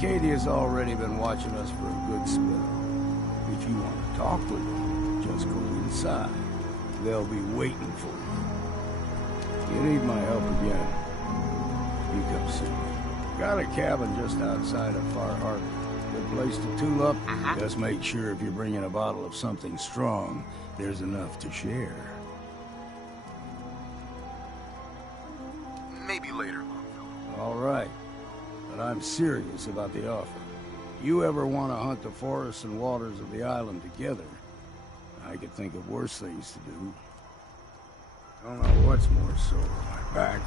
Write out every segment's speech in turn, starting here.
Acadia's already been watching us for a good spell. If you want to talk with them, just go inside. They'll be waiting for you. If you need my help again, you come see me. Got a cabin just outside of Far Harbor. Good place to tool up. Just make sure if you're bringing a bottle of something strong, there's enough to share. Maybe later, Longfellow. All right. But I'm serious about the offer. You ever want to hunt the forests and waters of the island together, I could think of worse things to do. I don't know what's more sore, my back.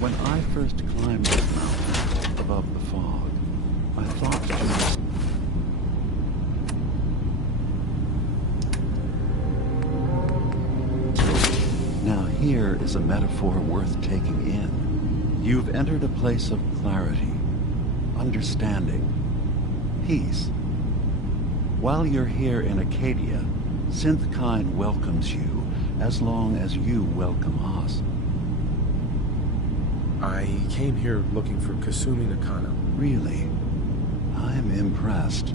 When I first climbed that mountain above the fog, I thought to... Now here is a metaphor worth taking in. You've entered a place of clarity, understanding, peace. While you're here in Acadia, Sh1nk0n welcomes you as long as you welcome us. I came here looking for Kasumi Nakano. Really? I'm impressed.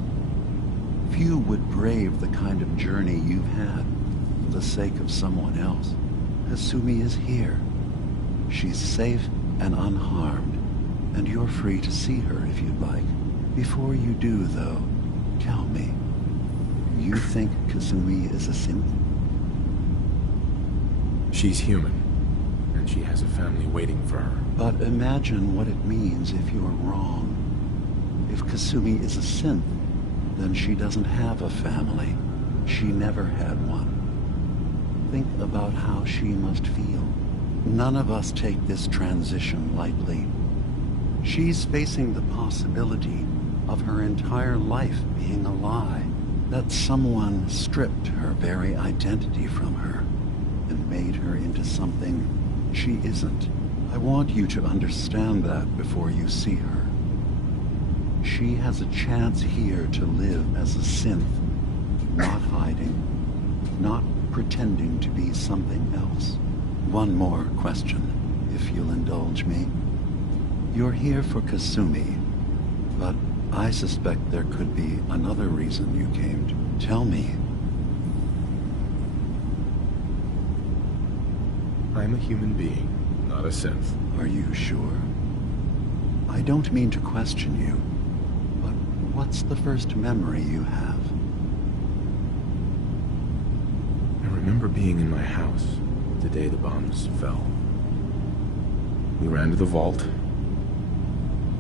Few would brave the kind of journey you've had for the sake of someone else. Kasumi is here. She's safe and unharmed, and you're free to see her if you'd like. Before you do, though, tell me, you think Kasumi is a synth? She's human, and she has a family waiting for her. But imagine what it means if you're wrong. If Kasumi is a synth, then she doesn't have a family. She never had one. Think about how she must feel. None of us take this transition lightly. She's facing the possibility of her entire life being a lie, that someone stripped her very identity from her and made her into something she isn't. I want you to understand that before you see her. She has a chance here to live as a synth, not hiding, not pretending to be something else. One more question, if you'll indulge me. You're here for Kasumi, but I suspect there could be another reason you came to. Tell me. I'm a human being, not a synth. Are you sure? I don't mean to question you, but what's the first memory you have? I remember being in my house the day the bombs fell. We ran to the vault.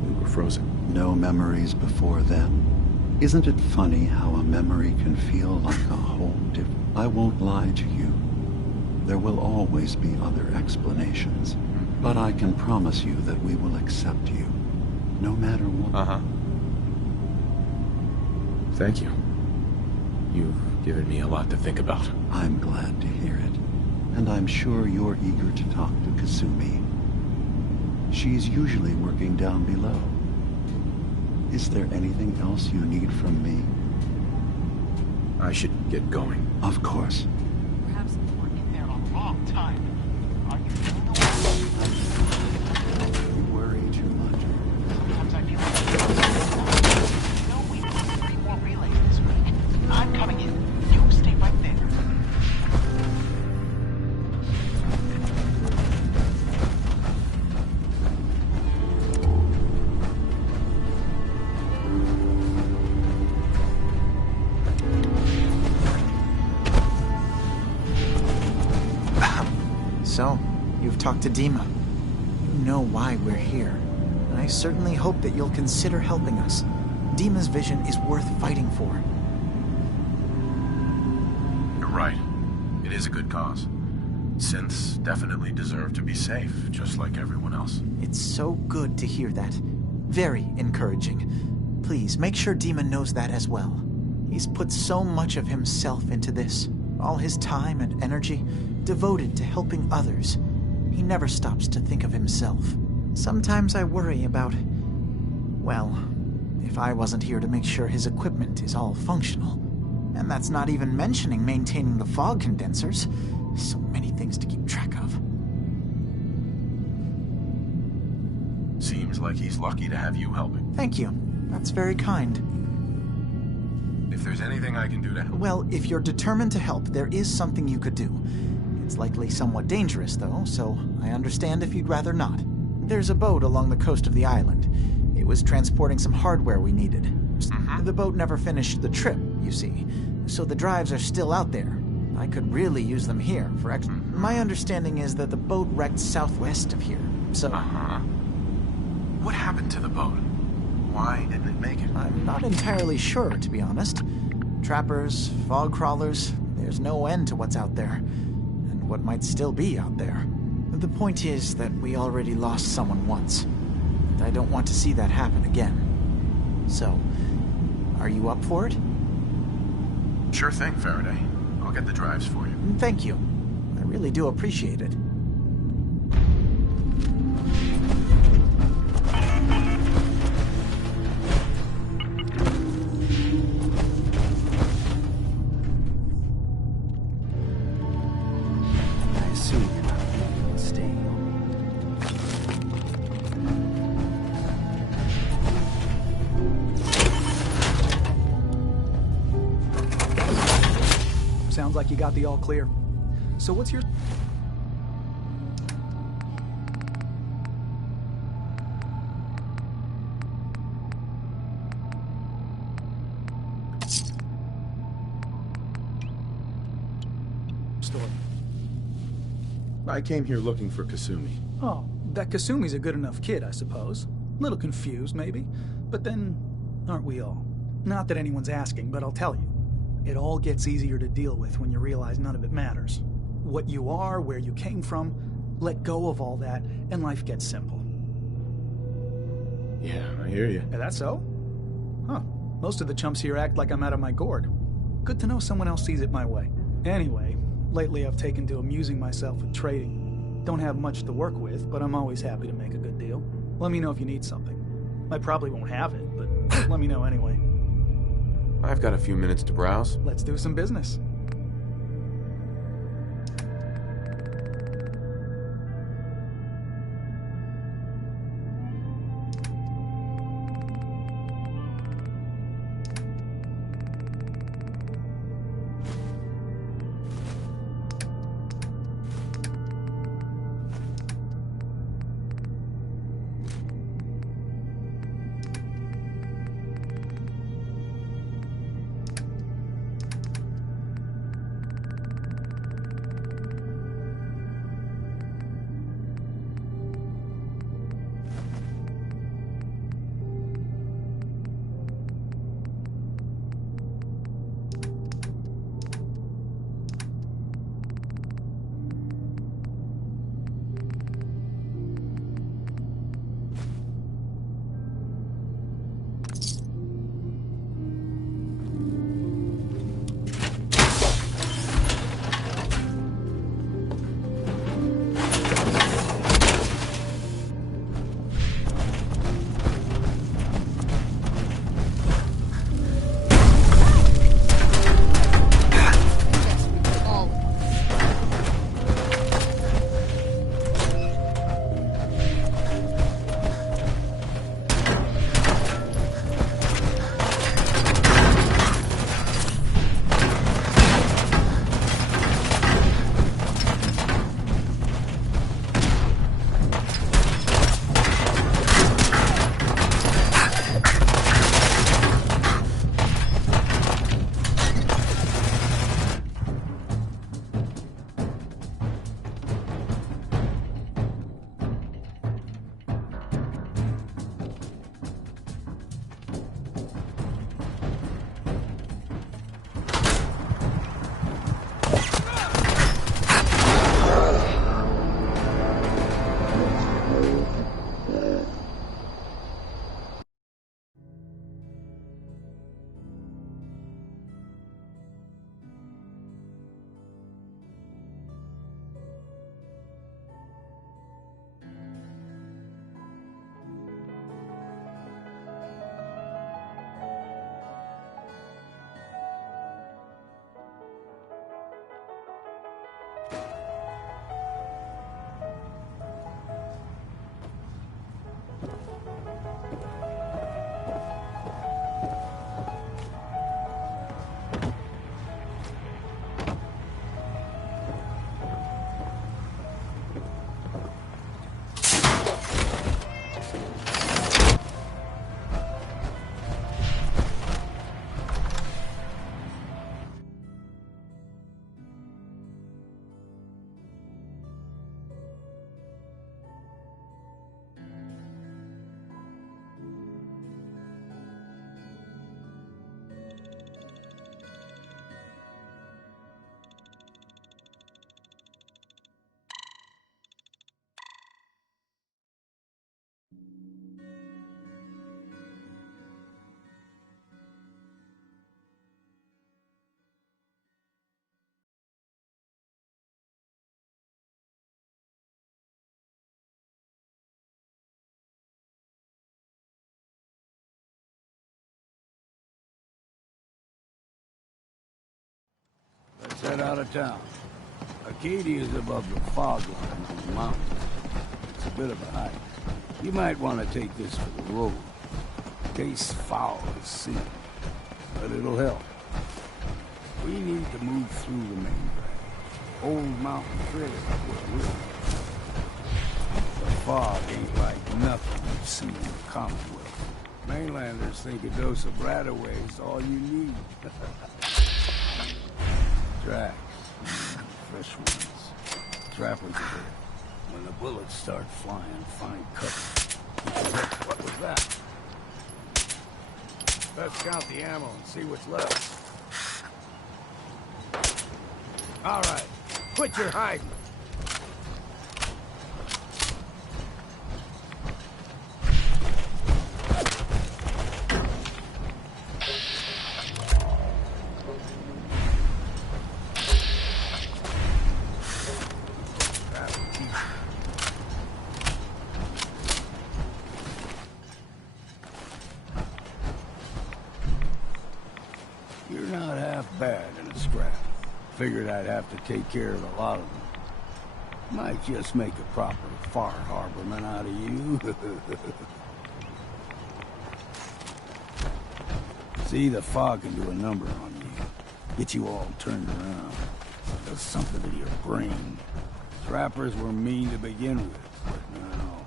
We were frozen. No memories before then? Isn't it funny how a memory can feel like a whole different... I won't lie to you. There will always be other explanations, but I can promise you that we will accept you, no matter what. Thank you. You've given me a lot to think about. I'm glad to hear it, and I'm sure you're eager to talk to Kasumi. She's usually working down below. Is there anything else you need from me? I should get going. Of course. Perhaps you were in there a long time. Are you feeling okay? You worry too much. Sometimes I feel like... No, we need 3 more relays this week. I'm coming in. You stay right there. So, you've talked to Dima. You know why we're here. I certainly hope that you'll consider helping us. Dima's vision is worth fighting for. You're right. It is a good cause. Synths definitely deserve to be safe, just like everyone else. It's so good to hear that. Very encouraging. Please, make sure Dima knows that as well. He's put so much of himself into this. All his time and energy devoted to helping others. He never stops to think of himself. Sometimes I worry about... well, if I wasn't here to make sure his equipment is all functional. And that's not even mentioning maintaining the fog condensers. So many things to keep track of. Seems like he's lucky to have you helping. Thank you. That's very kind. If there's anything I can do to help... Well, if you're determined to help, there is something you could do. It's likely somewhat dangerous, though, so I understand if you'd rather not. There's a boat along the coast of the island. It was transporting some hardware we needed. The boat never finished the trip, you see, so the drives are still out there. I could really use them here for extra... My understanding is that the boat wrecked southwest of here, so... What happened to the boat? Why didn't it make it? I'm not entirely sure, to be honest. Trappers, fog crawlers, there's no end to what's out there. And what might still be out there. The point is that we already lost someone once. And I don't want to see that happen again. So, are you up for it? Sure thing, Faraday. I'll get the drives for you. Thank you. I really do appreciate it. Sounds like you got the all clear. So what's your... story? I came here looking for Kasumi. Oh, that Kasumi's a good enough kid, I suppose. Little confused, maybe. But then, aren't we all? Not that anyone's asking, but I'll tell you. It all gets easier to deal with when you realize none of it matters. What you are, where you came from, let go of all that, and life gets simple. Yeah, I hear you. Is that so? Huh. Most of the chumps here act like I'm out of my gourd. Good to know someone else sees it my way. Anyway, lately I've taken to amusing myself with trading. Don't have much to work with, but I'm always happy to make a good deal. Let me know if you need something. I probably won't have it, but Let me know anyway. I've got a few minutes to browse. Let's do some business. Let's head out of town. Acadia is above the fog line on the mountain. It's a bit of a hike. You might want to take this for the road. Tastes foul as sin, but it'll help. We need to move through the main drag. Old Mountain Trail is where we're at. The fog ain't like nothing we've seen in the Commonwealth. Mainlanders think a dose of Bradaway is all you need. Tracks. Fresh ones. Trappers are there. When the bullets start flying, find cover. What was that? Let's count the ammo and see what's left. All right. Quit your hiding. not half bad in a scrap. Figured I'd have to take care of a lot of them. Might just make a proper far harborman out of you. See, the fog can do a number on you. Get you all turned around. Does something to your brain. Trappers were mean to begin with, but now...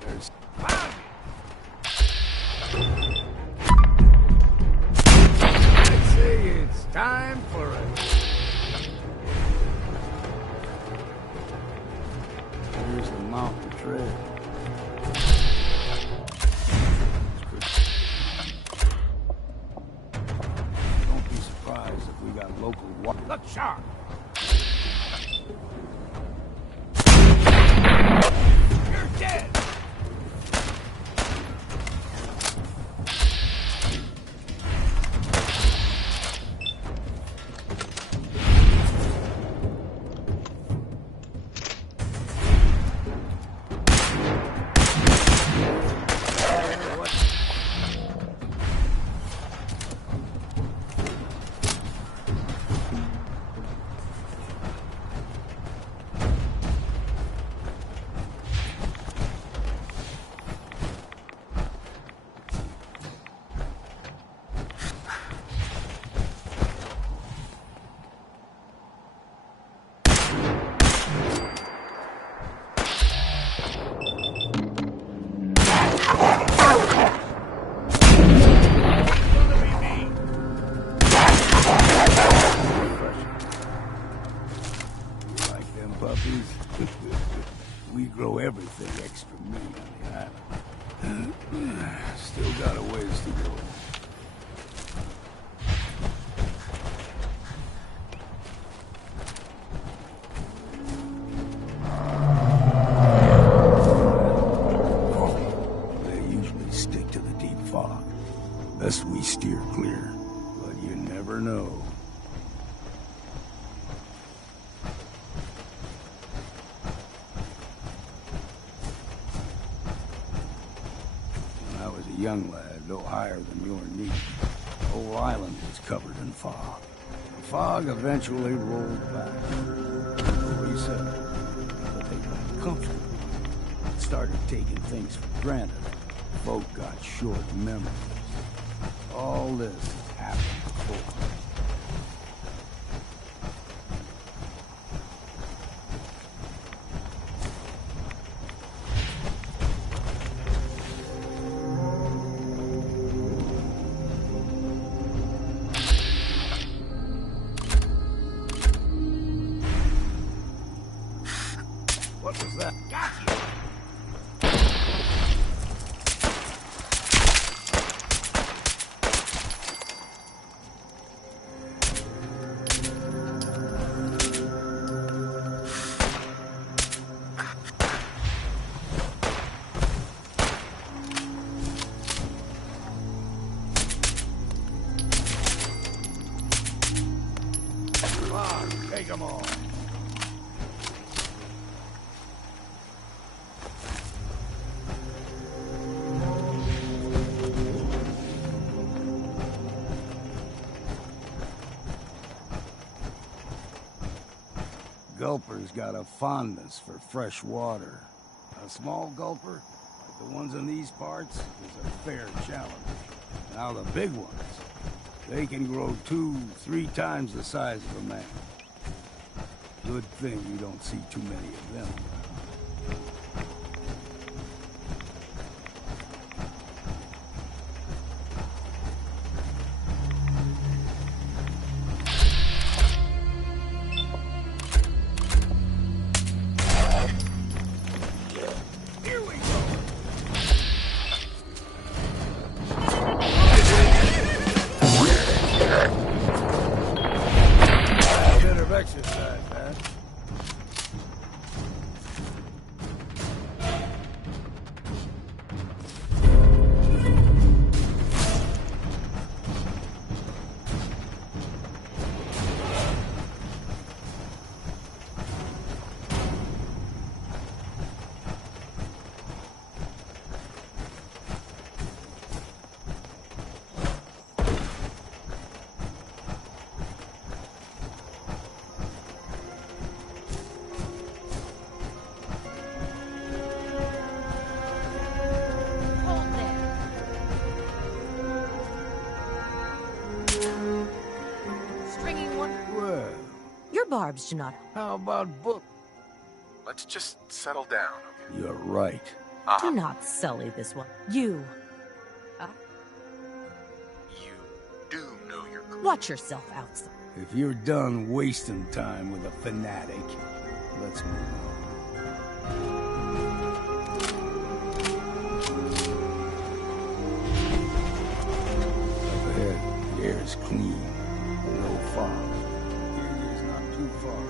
There's... I'd say it's time for a... Here's the mountain trail. Don't be surprised if we got local water. Look sharp! You're dead! We grow everything extra meat on the island. Still got a ways to go. They usually stick to the deep fog. Best we steer clear, but you never know. Young lad, no higher than your knee. The whole island was covered in fog. The fog eventually rolled back. We said, but they got comfortable. Started taking things for granted. Folk got short memories. All this has happened before. What was that? Got you! Come on, take them all. Gulper's got a fondness for fresh water. A small gulper, like the ones in these parts, is a fair challenge. Now the big ones, they can grow 2-3 times the size of a man. Good thing you don't see too many of them around. Exercise, man. barbs do not. How about book? Let's just settle down. You're right. Do not sully this one. You You do know your... watch yourself outside. If you're done wasting time with a fanatic, let's move on. Up ahead, the air is clean. No fog. The area is not too far.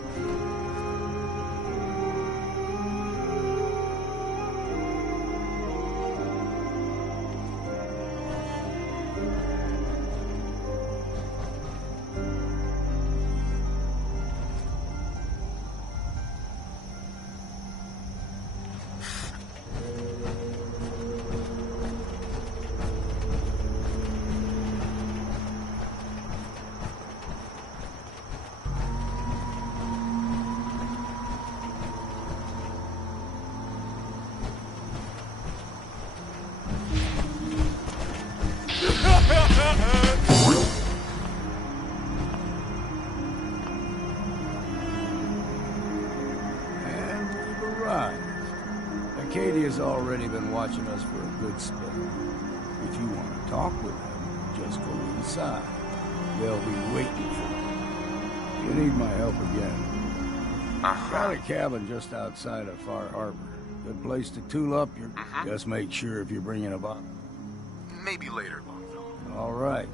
And we've arrived. Acadia's already been watching us for a good spell. If you want to talk with them, just go inside. They'll be waiting for you. You need my help again. Got a cabin just outside of Far Harbor. Good place to tool up your... Just make sure if you're bringing a bottle. Maybe later, Longfellow. All right.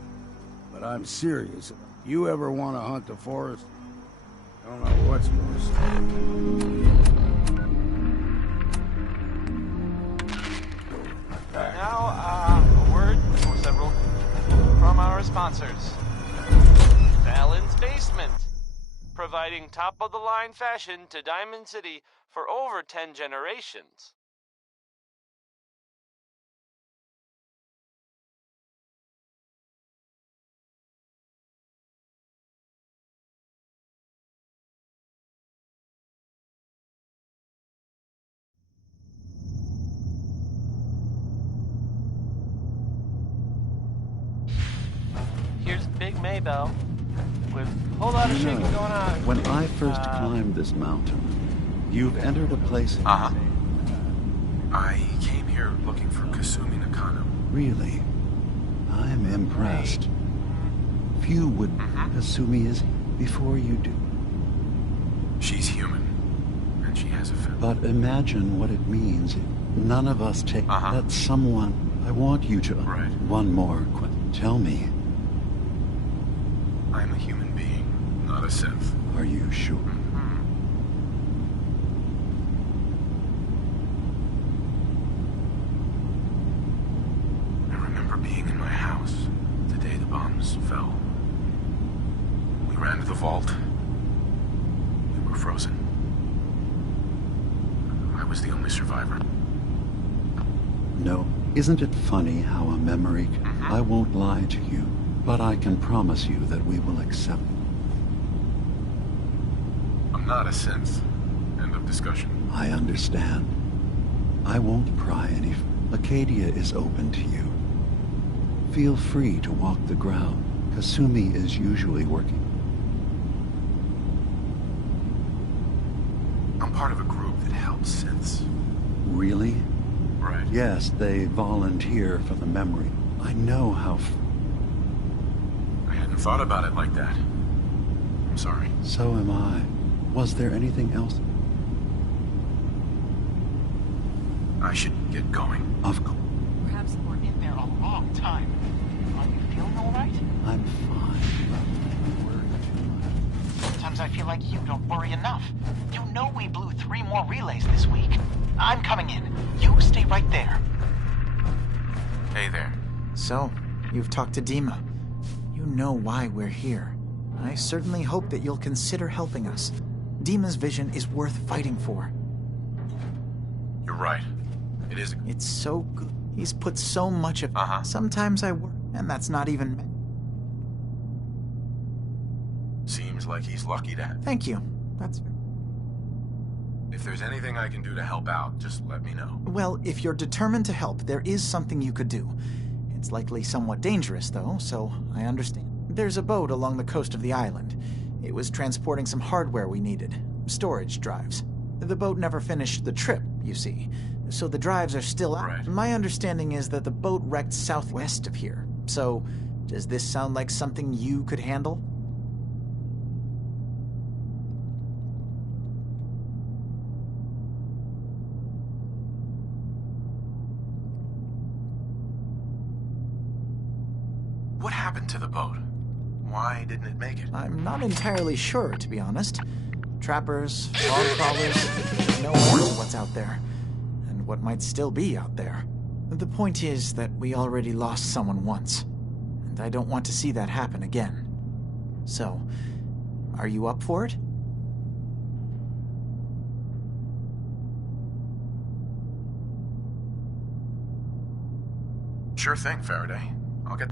But I'm serious. You ever want to hunt the forest? Don't know what's Now, a word or several from our sponsors. Fallon's Basement, providing top-of-the-line fashion to Diamond City for over 10 generations. Here's Big Maybell with a whole lot of shaking going on. When I first climbed this mountain, you've entered a place... I came here looking for Kasumi Nakano. Really? I'm impressed. Few would... Kasumi is before you do. She's human, and she has a family. But imagine what it means if none of us take... That someone... I want you to... Right. One more question. Tell me, I'm a human being, not a synth. are you sure? I remember being in my house the day the bombs fell. We ran to the vault. We were frozen. I was the only survivor. No. Isn't it funny how a memory... I won't lie to you, but I can promise you that we will accept... I'm not a synth. End of discussion. I understand. I won't pry any... Acadia is open to you. Feel free to walk the ground. Kasumi is usually working. I'm part of a group that helps synths. Really? Right. Yes, they volunteer for the memory. I know how... I hadn't thought about it like that. I'm sorry. So am I. Was there anything else? I should get going. Of course. Perhaps we're in there a long time. Are you feeling all right? I'm fine. Don't worry too much. Sometimes I feel like you don't worry enough. You know we blew 3 more relays this week. I'm coming in. You stay right there. Hey there. So, you've talked to Dima. You know why we're here. I certainly hope that you'll consider helping us. Dima's vision is worth fighting for. You're right. It is. It's so good. He's put so much of... Sometimes I work, and that's not even... Seems like he's lucky to have. Thank you. That's... If there's anything I can do to help out, just let me know. Well, if you're determined to help, there is something you could do. It's likely somewhat dangerous, though, so I understand. There's a boat along the coast of the island. It was transporting some hardware we needed. Storage drives. The boat never finished the trip, you see. So the drives are still out. Right. My understanding is that the boat wrecked southwest of here. So, does this sound like something you could handle? What happened to the boat? Why didn't it make it? I'm not entirely sure, to be honest. Trappers, fog crawlers, there's no end to what's out there. And what might still be out there. The point is that we already lost someone once. And I don't want to see that happen again. So, are you up for it? Sure thing, Faraday. I'll get...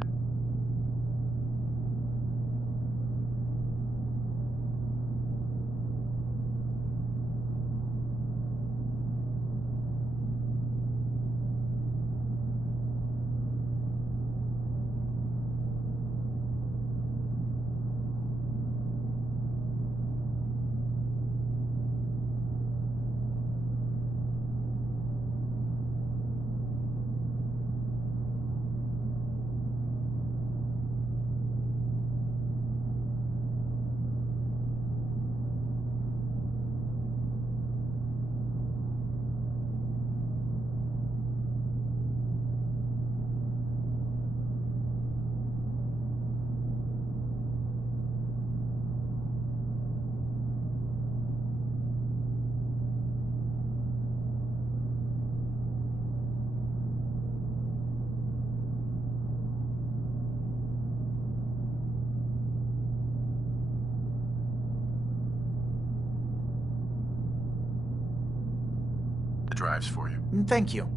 the drives for you. Thank you.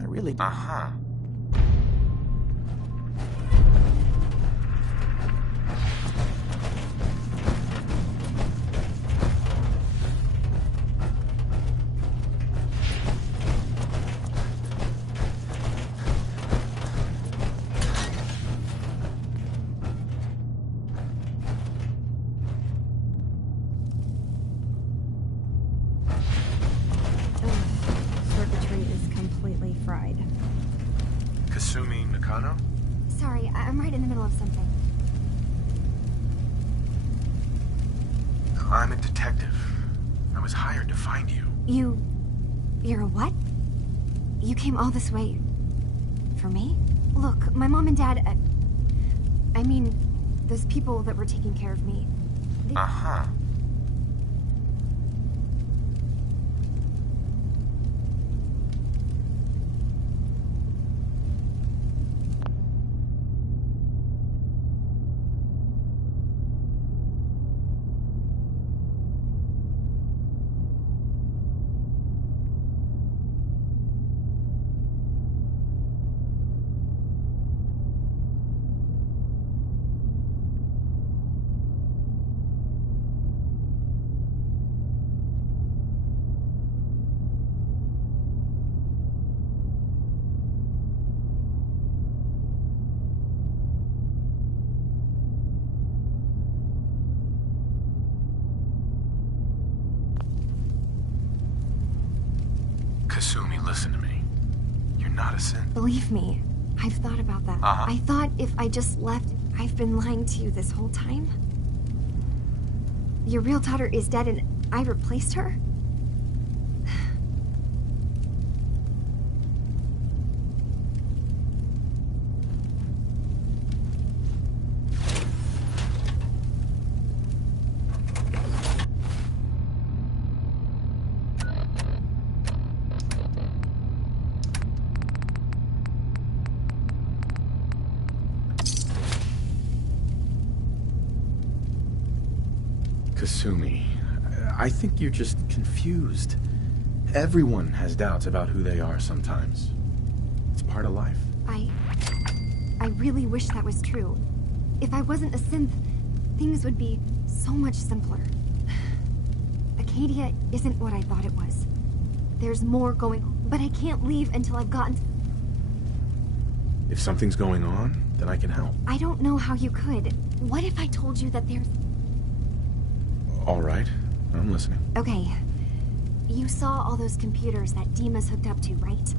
I really... Uh-huh. Circuitry is completely fried. Nakano? Sorry, I'm right in the middle of something. I'm a detective. I was hired to find you. You're a what? You came all this way... for me? Look, my mom and dad... I mean, those people that were taking care of me... Uh-huh. Kasumi, listen to me. You're not a synth. Believe me, I've thought about that. Uh-huh. I thought if I just left, I've been lying to you this whole time. Your real daughter is dead and I replaced her? Kasumi, I think you're just confused. Everyone has doubts about who they are sometimes. It's part of life. I really wish that was true. If I wasn't a synth, things would be so much simpler. Acadia isn't what I thought it was. There's more going on, but I can't leave until I've gotten... If something's going on, then I can help. I don't know how you could. What if I told you that there's... All right. I'm listening. Okay. You saw all those computers that Dima's hooked up to, right?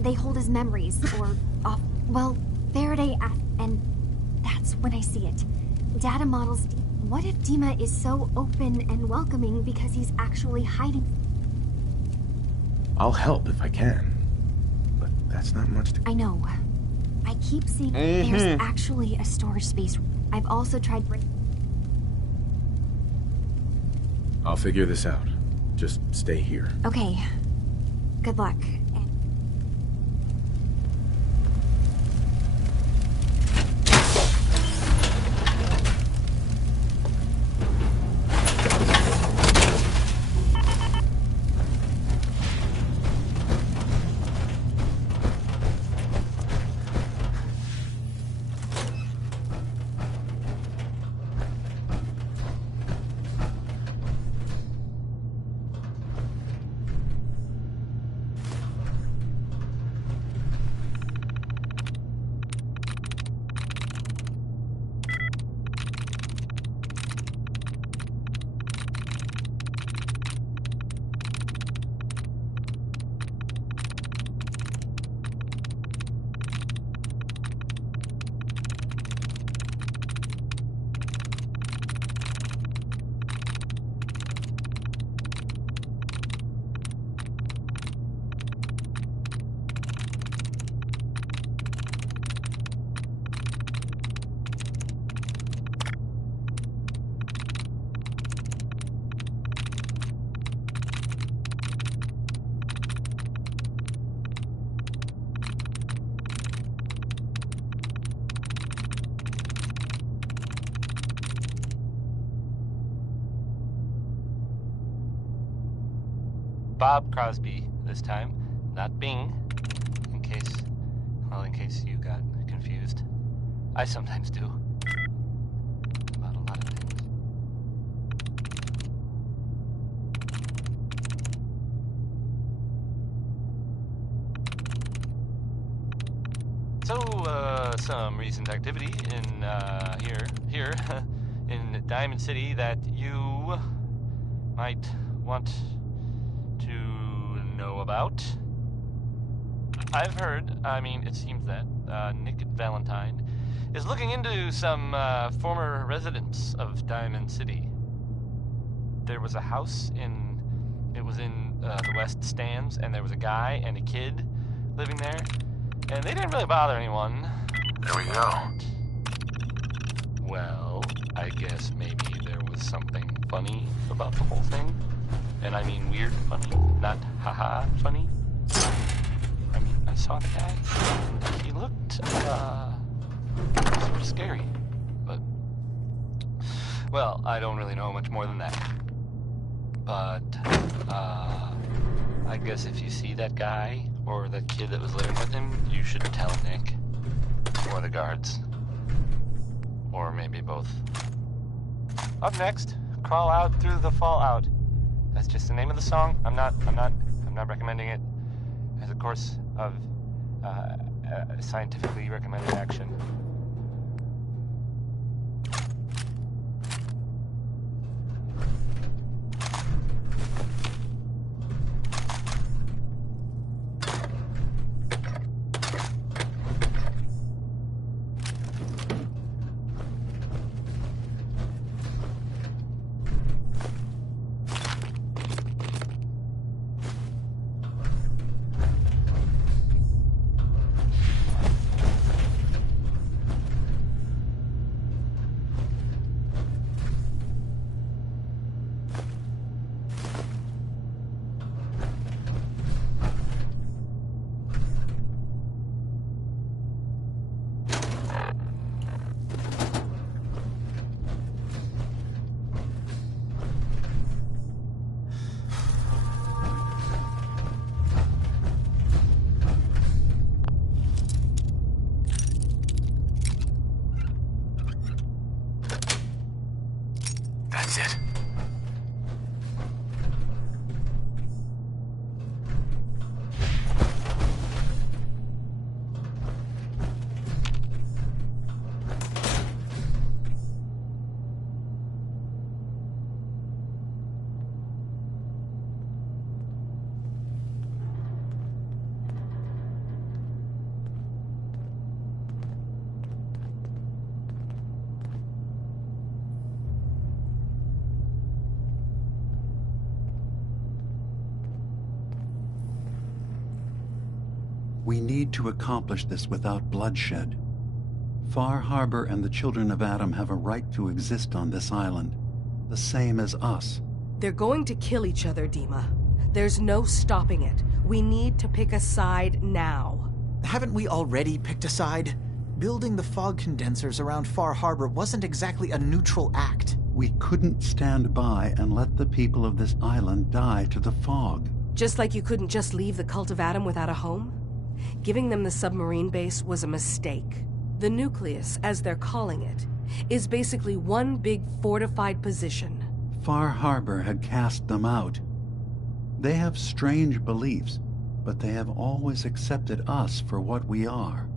They hold his memories, or off. Well, Faraday, and that's when I see it. Data models. What if Dima is so open and welcoming because he's actually hiding? I'll help if I can. But that's not much to... I know. I keep seeing there's actually a storage space. I've also tried... I'll figure this out. Just stay here. Okay. Good luck. Bob Crosby this time, not Bing, in case you got confused. I sometimes do. About a lot of things. So, some recent activity in, here, in Diamond City that you might want to know about. I've heard, it seems that Nick Valentine is looking into some former residents of Diamond City. There was a house in the West Stands, and there was a guy and a kid living there, and they didn't really bother anyone. There we go. Well, I guess maybe there was something funny about the whole thing. And I mean weird funny, not haha funny. I saw the guy. He looked, sort of scary. But, well, I don't really know much more than that. But, I guess if you see that guy, or that kid that was living with him, you should tell Nick. Or the guards. Or maybe both. Up next, Crawl Out Through the Fallout. That's just the name of the song. I'm not recommending it as a course of scientifically recommended action. We need to accomplish this without bloodshed. Far Harbor and the children of Adam have a right to exist on this island, the same as us. They're going to kill each other, Dima. There's no stopping it. We need to pick a side now. Haven't we already picked a side? Building the fog condensers around Far Harbor wasn't exactly a neutral act. We couldn't stand by and let the people of this island die to the fog. Just like you couldn't just leave the Cult of Adam without a home? Giving them the submarine base was a mistake. The nucleus, as they're calling it, is basically one big fortified position. Far Harbor had cast them out. They have strange beliefs, but they have always accepted us for what we are.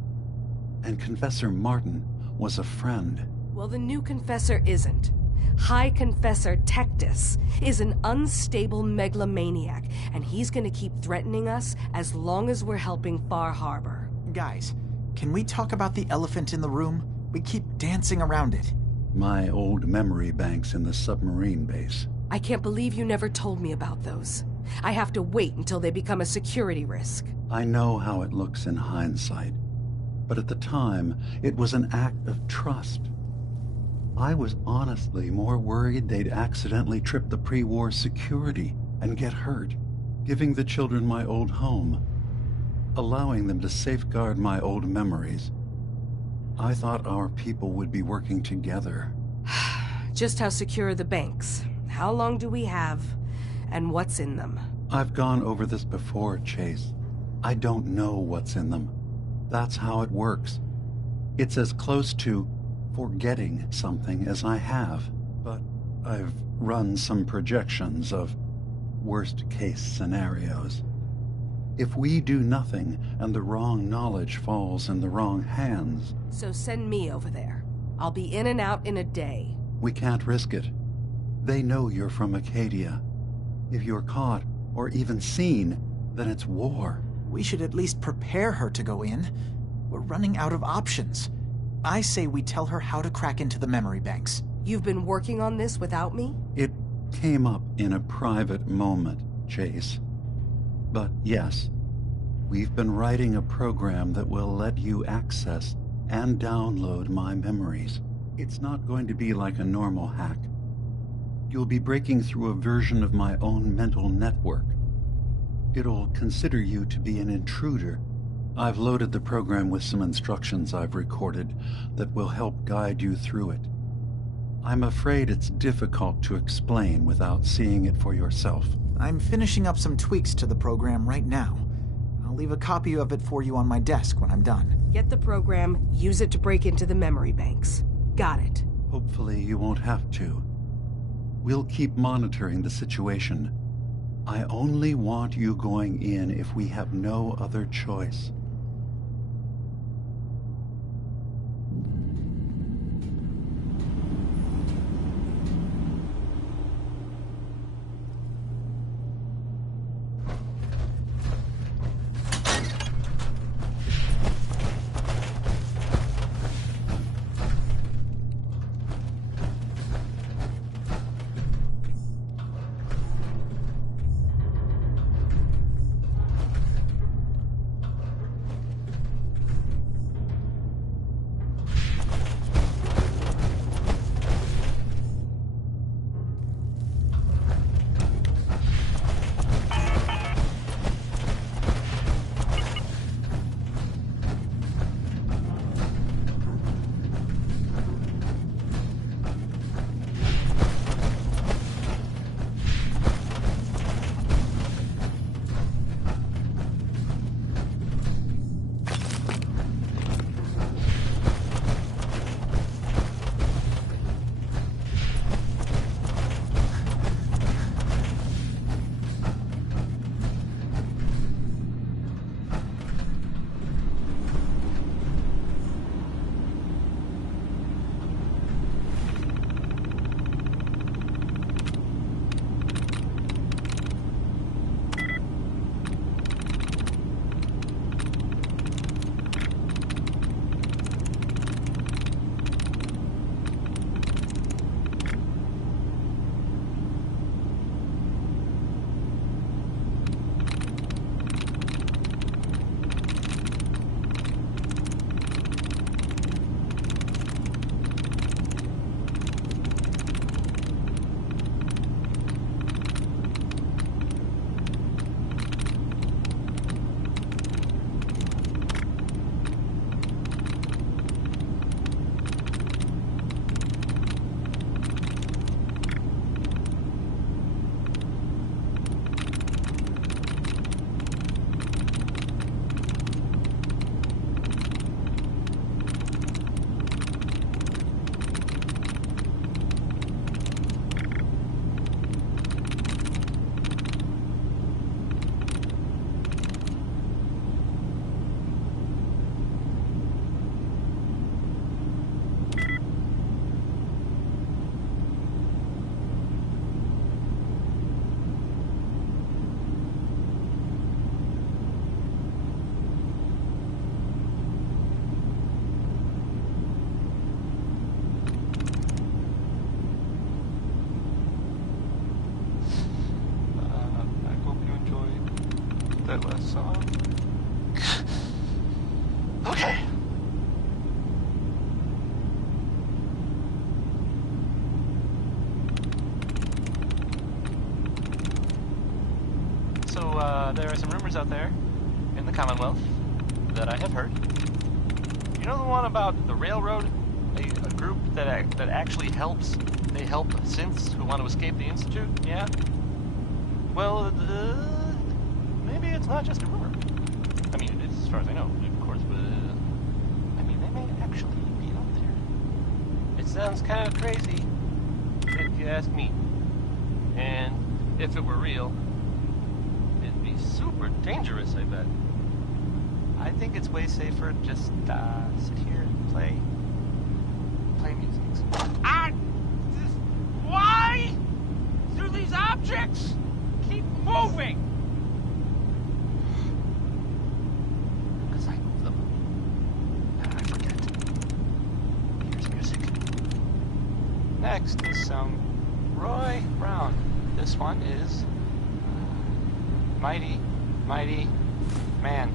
And Confessor Martin was a friend. Well, the new Confessor isn't. High Confessor Tectus is an unstable megalomaniac, and he's gonna keep threatening us as long as we're helping Far Harbor. Guys, can we talk about the elephant in the room? We keep dancing around it. My old memory banks in the submarine base. I can't believe you never told me about those. I have to wait until they become a security risk. I know how it looks in hindsight, but at the time, it was an act of trust. I was honestly more worried they'd accidentally trip the pre-war security and get hurt, giving the children my old home, allowing them to safeguard my old memories. I thought our people would be working together. Just how secure are the banks? How long do we have? And what's in them? I've gone over this before, Chase. I don't know what's in them. That's how it works. It's as close to forgetting something as I have, but I've run some projections of worst-case scenarios. If we do nothing and the wrong knowledge falls in the wrong hands... So send me over there. I'll be in and out in a day. We can't risk it. They know you're from Acadia. If you're caught, or even seen, then it's war. We should at least prepare her to go in. We're running out of options. I say we tell her how to crack into the memory banks. You've been working on this without me? It came up in a private moment, Chase. But yes, we've been writing a program that will let you access and download my memories. It's not going to be like a normal hack. You'll be breaking through a version of my own mental network. It'll consider you to be an intruder. I've loaded the program with some instructions I've recorded that will help guide you through it. I'm afraid it's difficult to explain without seeing it for yourself. I'm finishing up some tweaks to the program right now. I'll leave a copy of it for you on my desk when I'm done. Get the program, use it to break into the memory banks. Got it. Hopefully you won't have to. We'll keep monitoring the situation. I only want you going in if we have no other choice. that last song. Okay. So, there are some rumors out there in the Commonwealth that I have heard. You know the one about the railroad? A group that actually helps. They help synths who want to escape the Institute, yeah? Well, maybe it's not just a rumor. I mean, it is as far as I know, of course, but... I mean, they may actually be out there. It sounds kind of crazy, if you ask me. And if it were real, it'd be super dangerous, I bet. I think it's way safer to just sit here and play music. Why do these objects keep moving? Because I move them. And I forget. Here's music. Next is some Roy Brown. This one is Mighty, Mighty Man.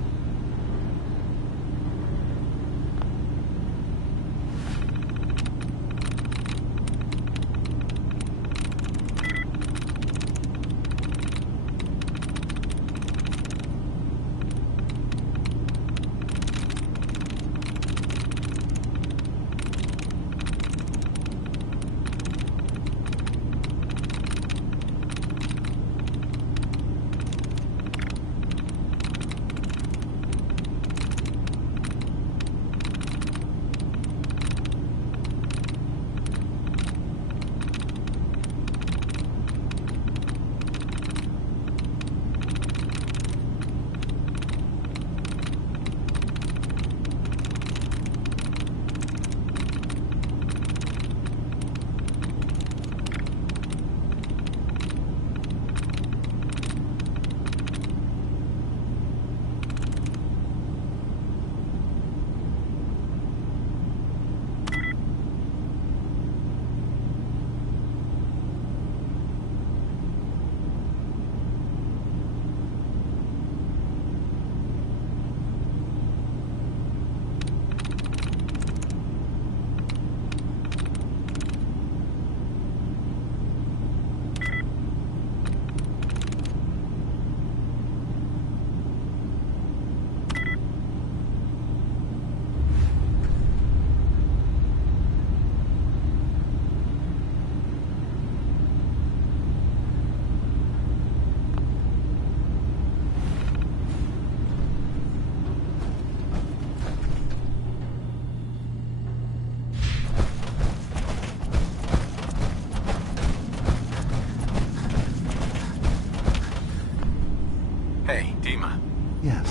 Yes.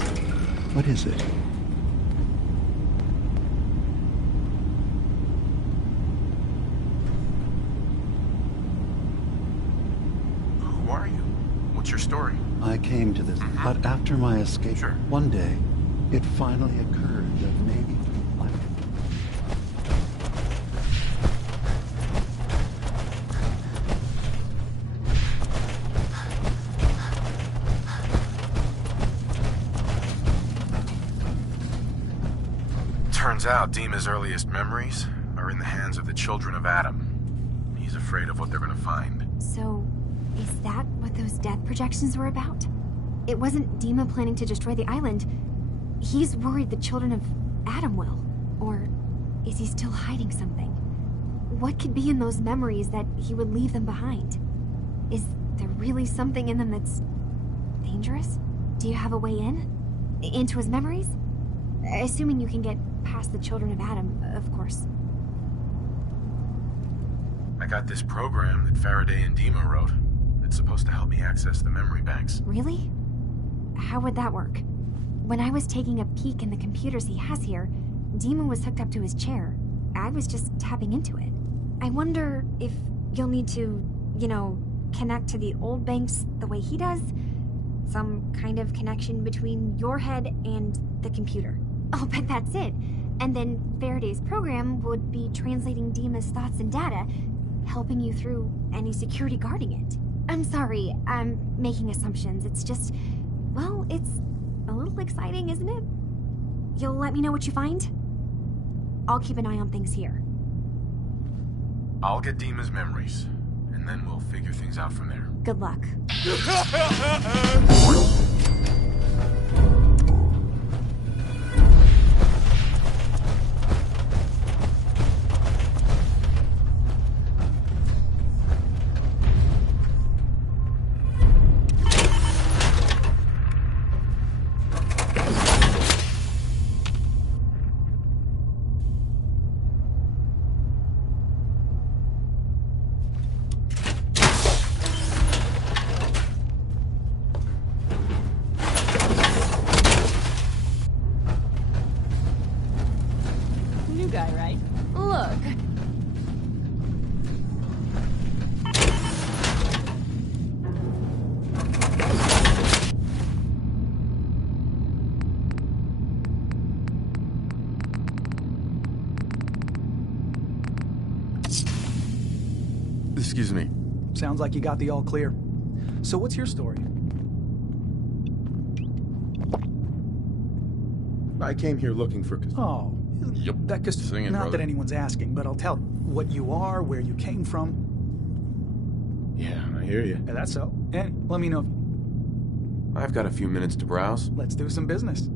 What is it? Who are you? What's your story? I came to this, but after my escape, one day, it finally occurred that maybe I... Turns out Dima's earliest memories are in the hands of the children of Adam. He's afraid of what they're gonna find. So, is that what those death projections were about? It wasn't Dima planning to destroy the island. He's worried the children of Adam will. Or is he still hiding something? What could be in those memories that he would leave them behind? Is there really something in them that's dangerous? Do you have a way in? Into his memories? Assuming you can get past the children of Adam, of course. I got this program that Faraday and Dima wrote. It's supposed to help me access the memory banks. Really? How would that work? When I was taking a peek in the computers he has here, Dima was hooked up to his chair. I was just tapping into it. I wonder if you'll need to, connect to the old banks the way he does? Some kind of connection between your head and the computer. I'll bet that's it. And then Faraday's program would be translating Dima's thoughts and data, helping you through any security guarding it. I'm sorry, I'm making assumptions. It's just, Well, it's a little exciting, isn't it? You'll let me know what you find? I'll keep an eye on things here. I'll get Dima's memories, and then we'll figure things out from there. Good luck. New guy, right? Look. Excuse me. Sounds like you got the all clear. So what's your story? I came here looking for... Oh, Yep. that just Sing it, not brother. that anyone's asking, but I'll tell you what you are, where you came from. Yeah, I hear you. Yeah, that's so. And let me know if I've got a few minutes to browse. let's do some business.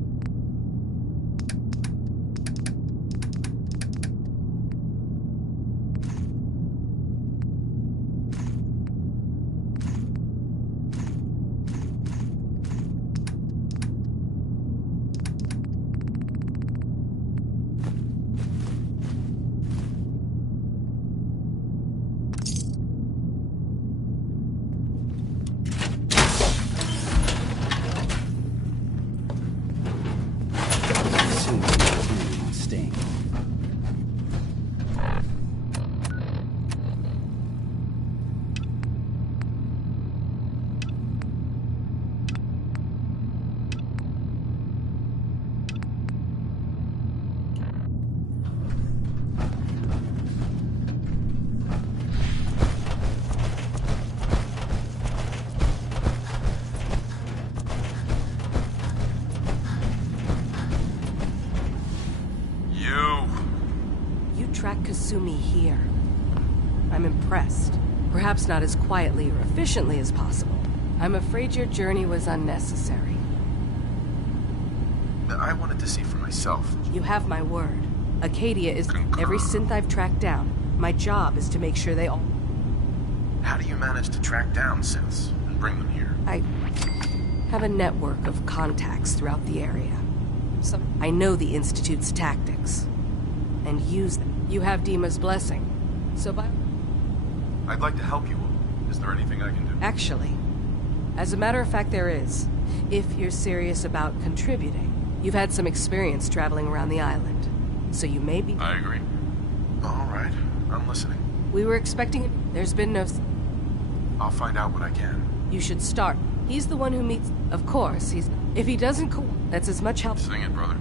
Sting. You track Kasumi here. I'm impressed. Perhaps not as quietly or efficiently as possible. I'm afraid your journey was unnecessary. I wanted to see for myself. You have my word. Acadia is every synth I've tracked down. My job is to make sure they all... How do you manage to track down synths and bring them here? I have a network of contacts throughout the area. I know the Institute's tactics and use them. You have Dima's blessing, so by... I'd like to help you all. Is there anything I can do? Actually, as a matter of fact, there is. If you're serious about contributing. You've had some experience traveling around the island, so you may be... I agree. All right, I'm listening. We were expecting... There's been no... I'll find out what I can. You should start. He's the one who meets... Of course, he's... If he doesn't... That's as much help... Sing it, brother.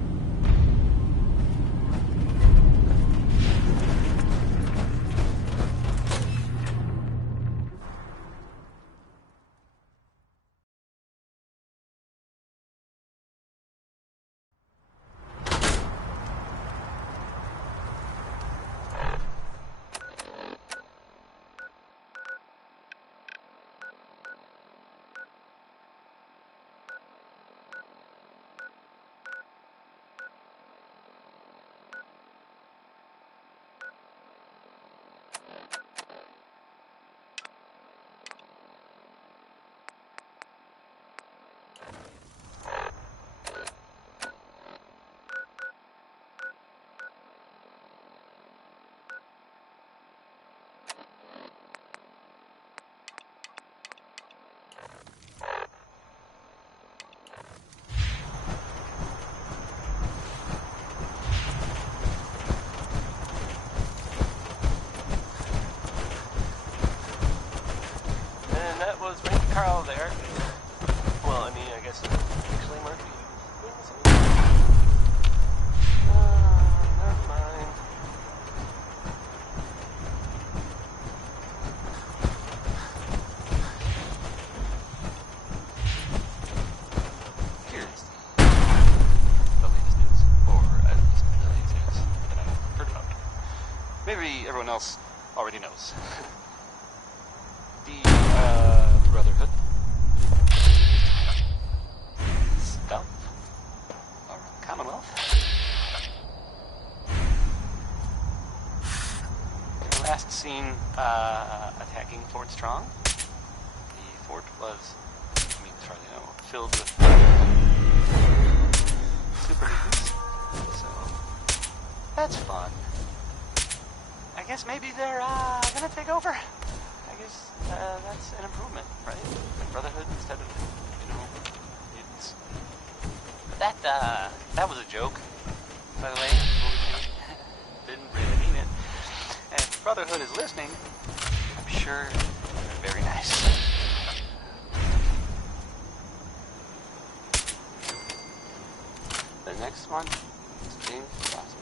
Carl there. Well, I mean, I guess actually Murphy. Never mind. everyone else already knows. The, Brotherhood. Stealth. Or Commonwealth. Last seen, attacking Fort Strong. The fort was, as far as I know, filled with super mutants. So, that's fun. I guess maybe they're, gonna take over. I guess, that's an improvement, right? Brotherhood instead of, mutants. But that was a joke, by the way. Didn't really mean it. And if Brotherhood is listening, I'm sure they're very nice. The next one is James Foster.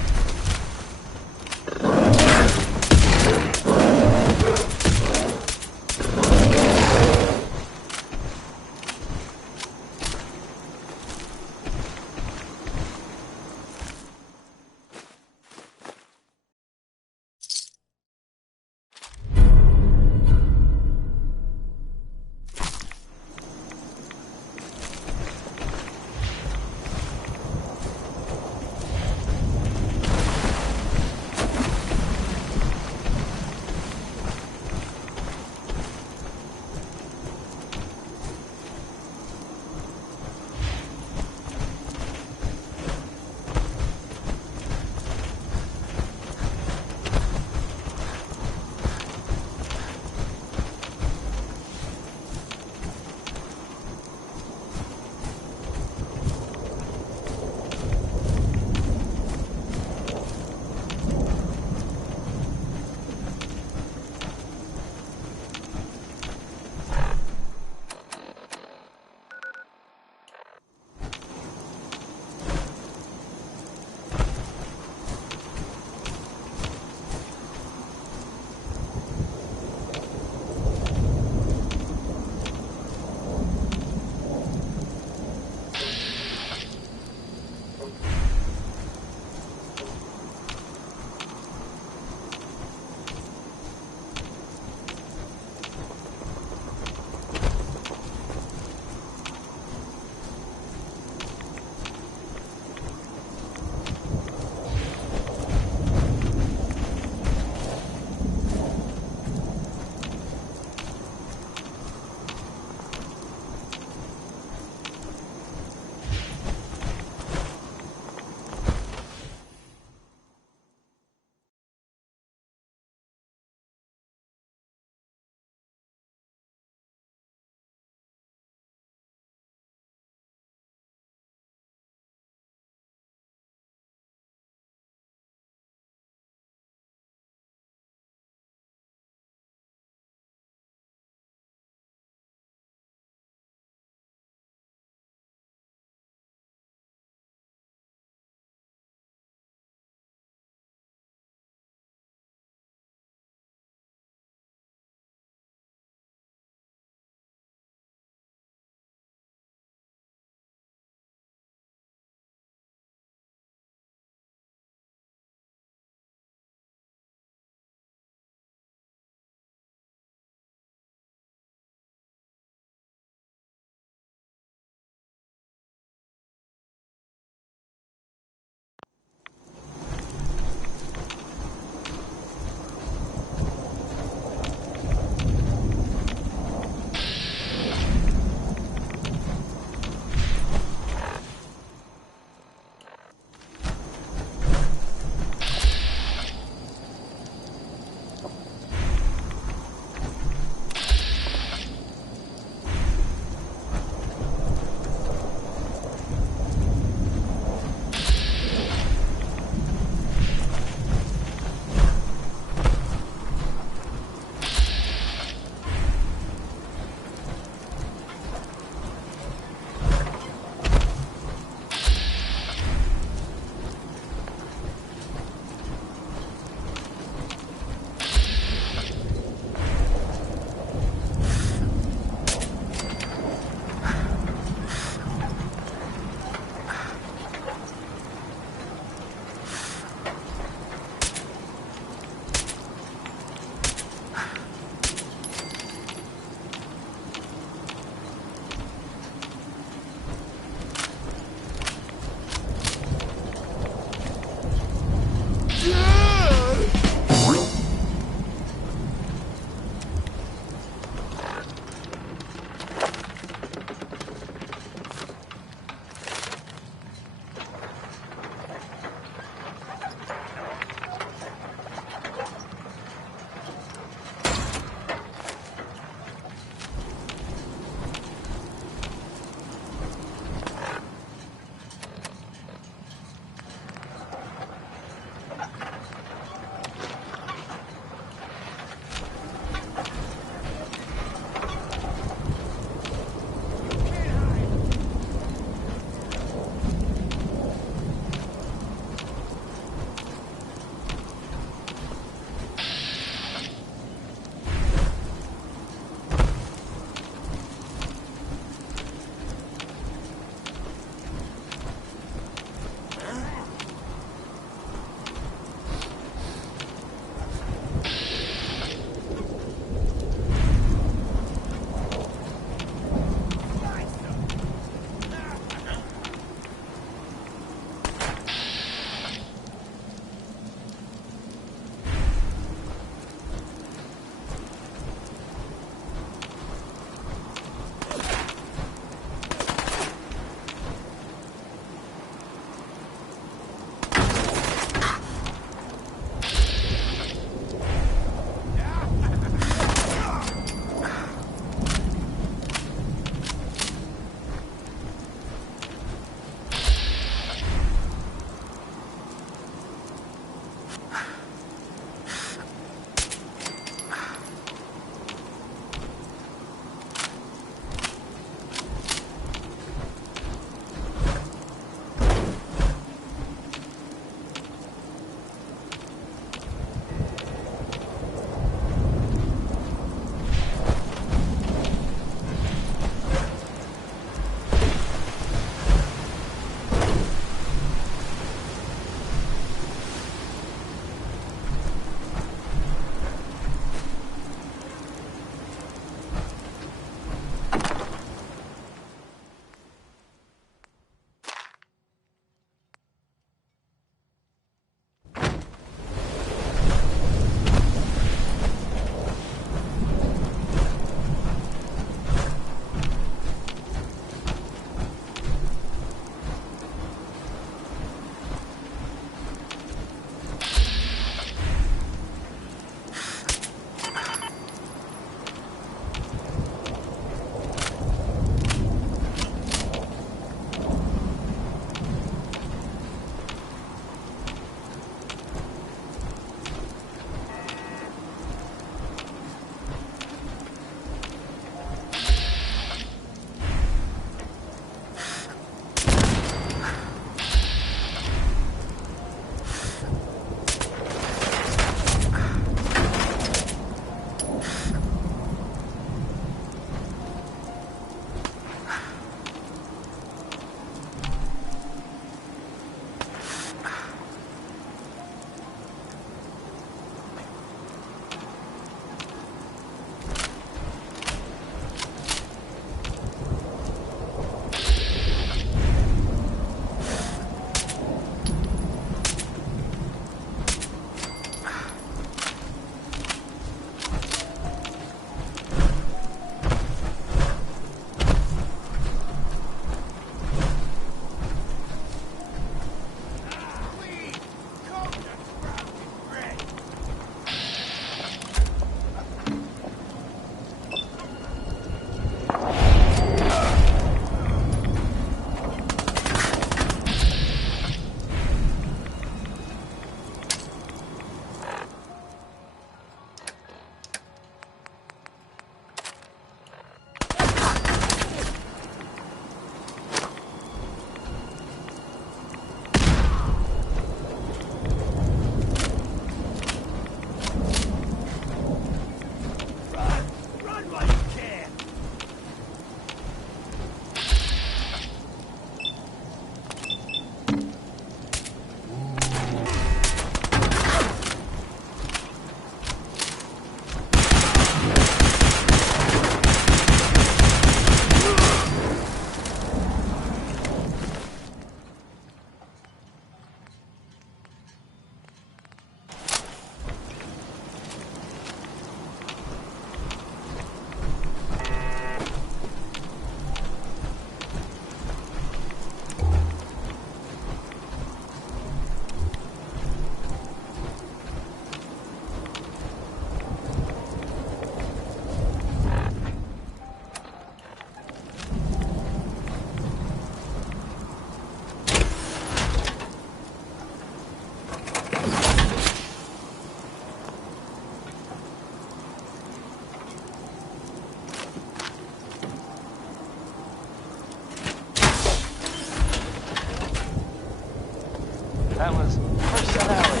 That was Merced Alley.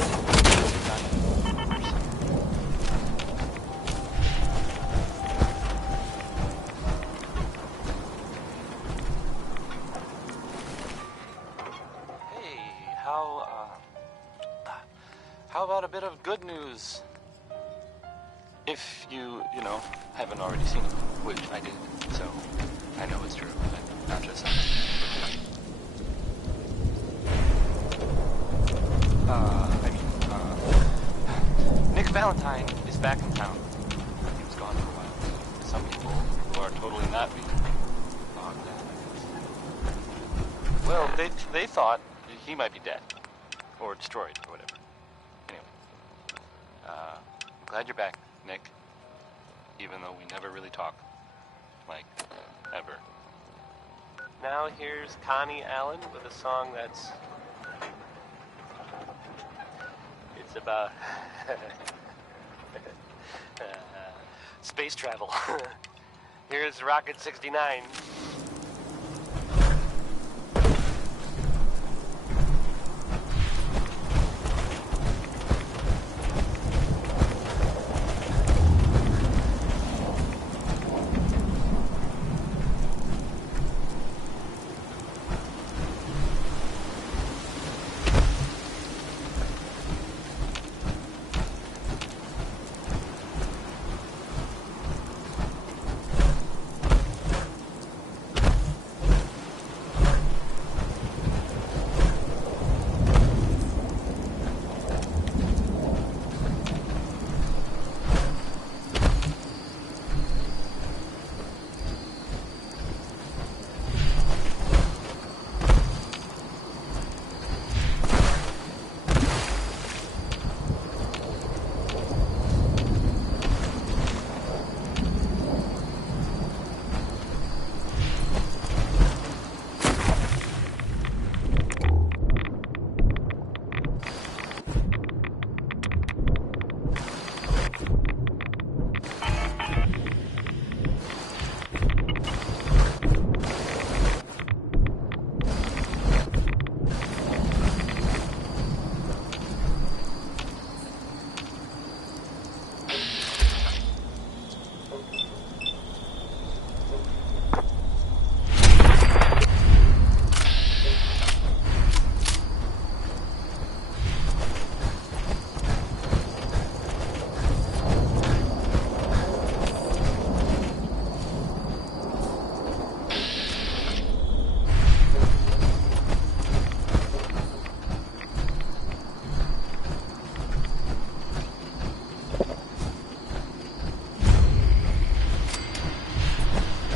Hey, how about a bit of good news? If you haven't already seen it, which I did, so I know it's true, but not just something. Nick Valentine is back in town. He was gone for a while. Some people who are totally not me thought that. Well, they thought he might be dead. Or destroyed, or whatever. Anyway. I'm glad you're back, Nick. Even though we never really talk. Like, ever. Now here's Connie Allen with a song that's... It's about... space travel. Here's Rocket 69.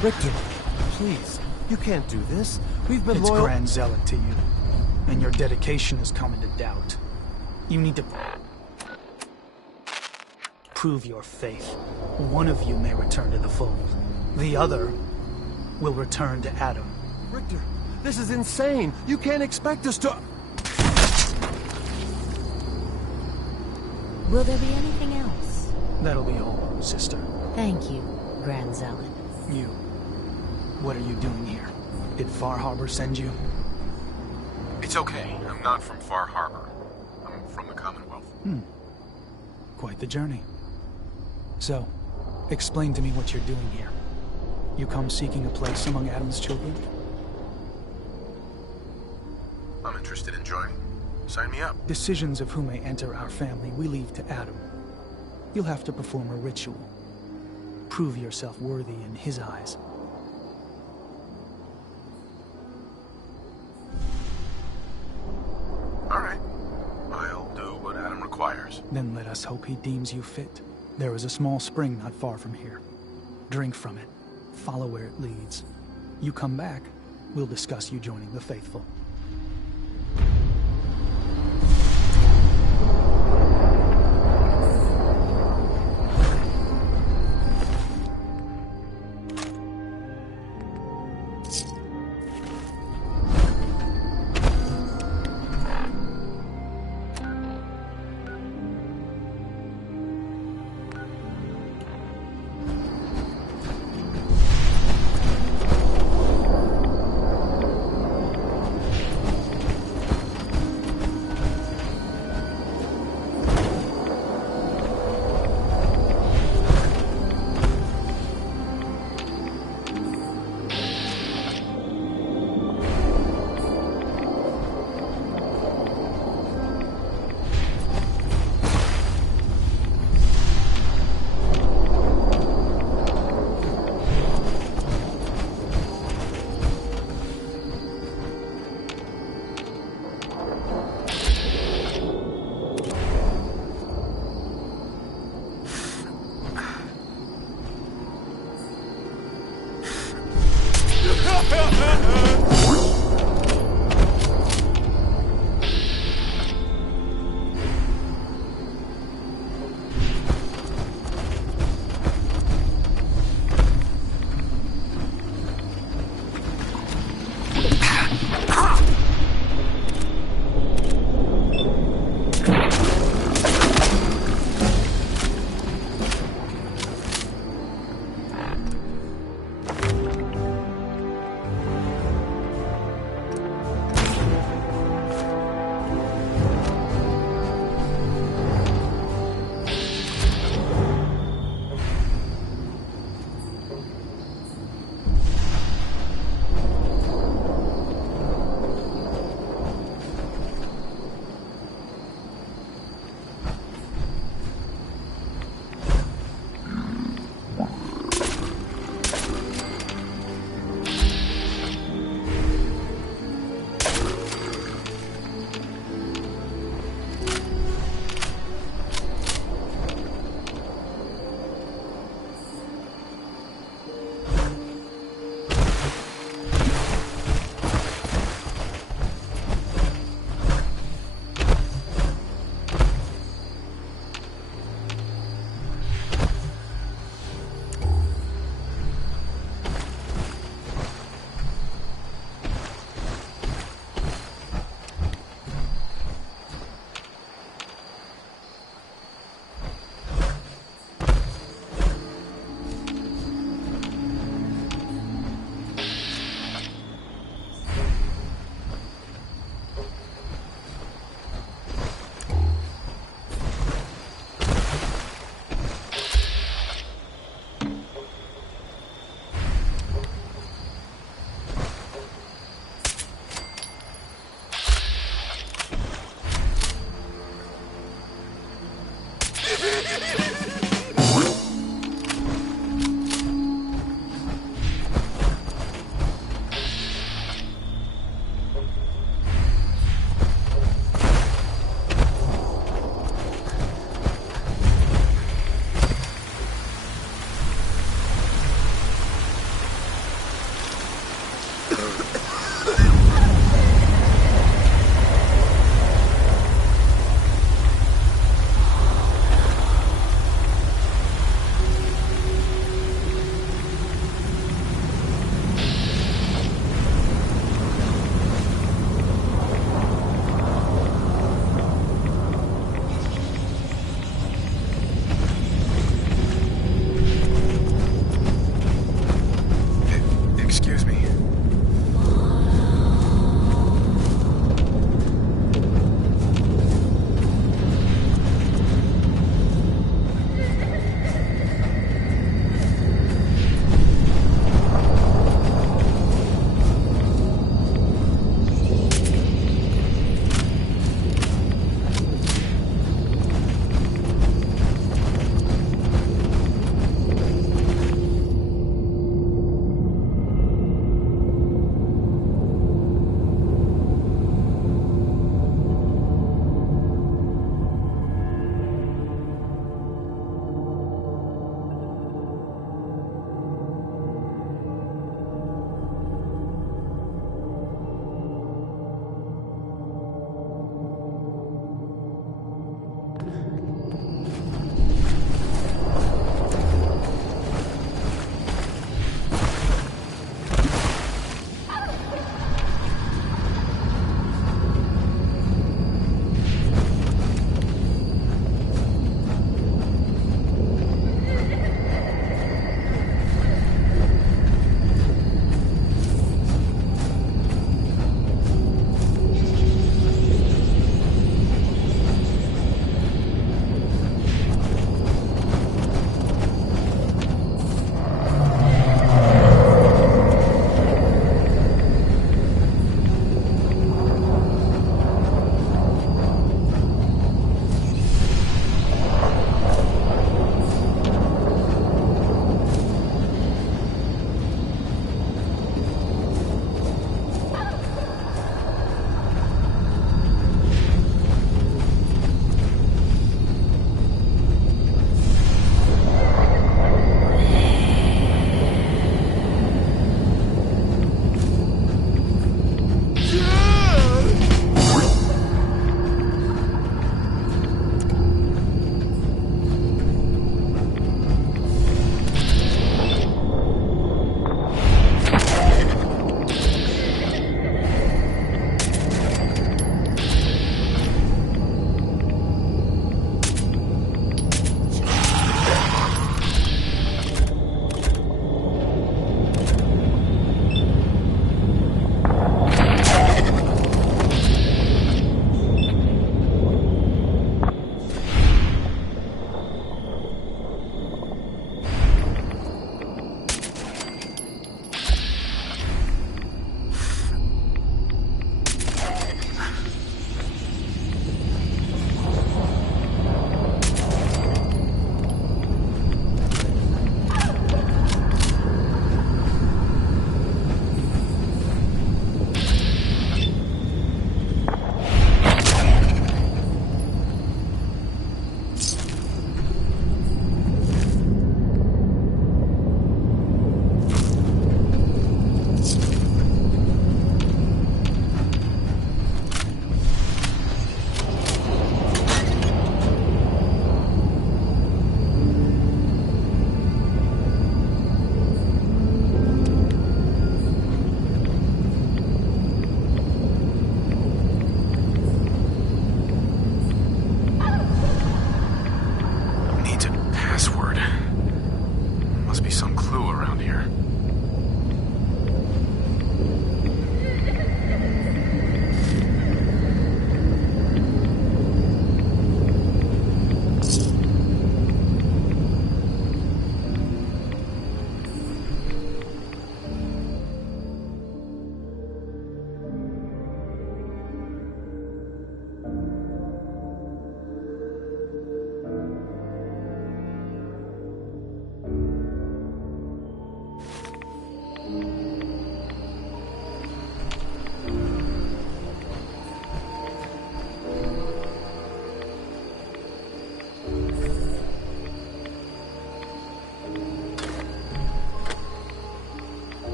Richter, please, you can't do this. We've been It's loyal... Grand Zealot to you, and your dedication has come into doubt. You need to prove your faith. One of you may return to the fold. The other will return to Adam. Richter, this is insane. You can't expect us to... Will there be anything else? That'll be all, sister. Thank you, Grand Zealot. You. What are you doing here? Did Far Harbor send you? It's okay. I'm not from Far Harbor. I'm from the Commonwealth. Quite the journey. So, explain to me what you're doing here. You come seeking a place among Adam's children? I'm interested in joining. Sign me up. Decisions of who may enter our family we leave to Adam. You'll have to perform a ritual. Prove yourself worthy in his eyes. All right. I'll do what Adam requires. Then let us hope he deems you fit. There is a small spring not far from here. Drink from it. Follow where it leads. You come back, we'll discuss you joining the faithful.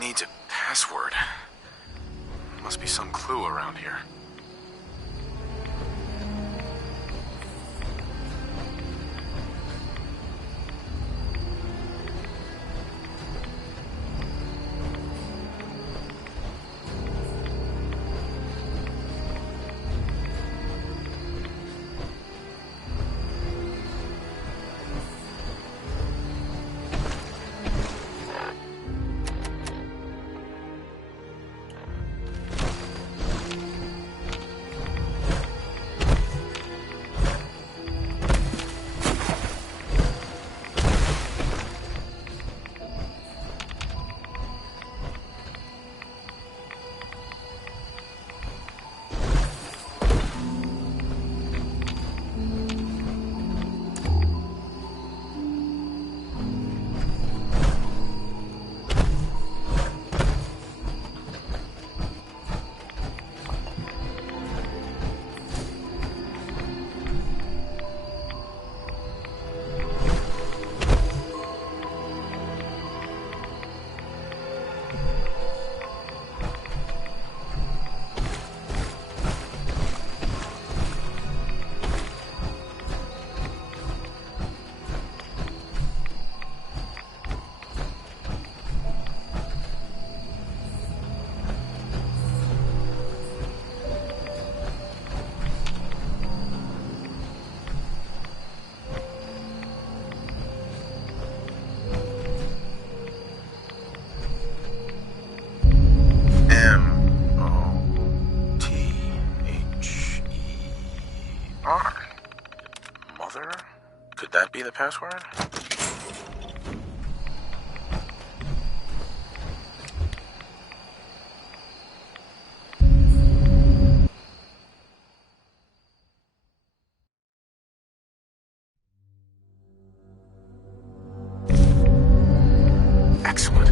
Needs a password. Must be some clue around here. Mother? Could that be the password? Excellent.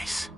nice.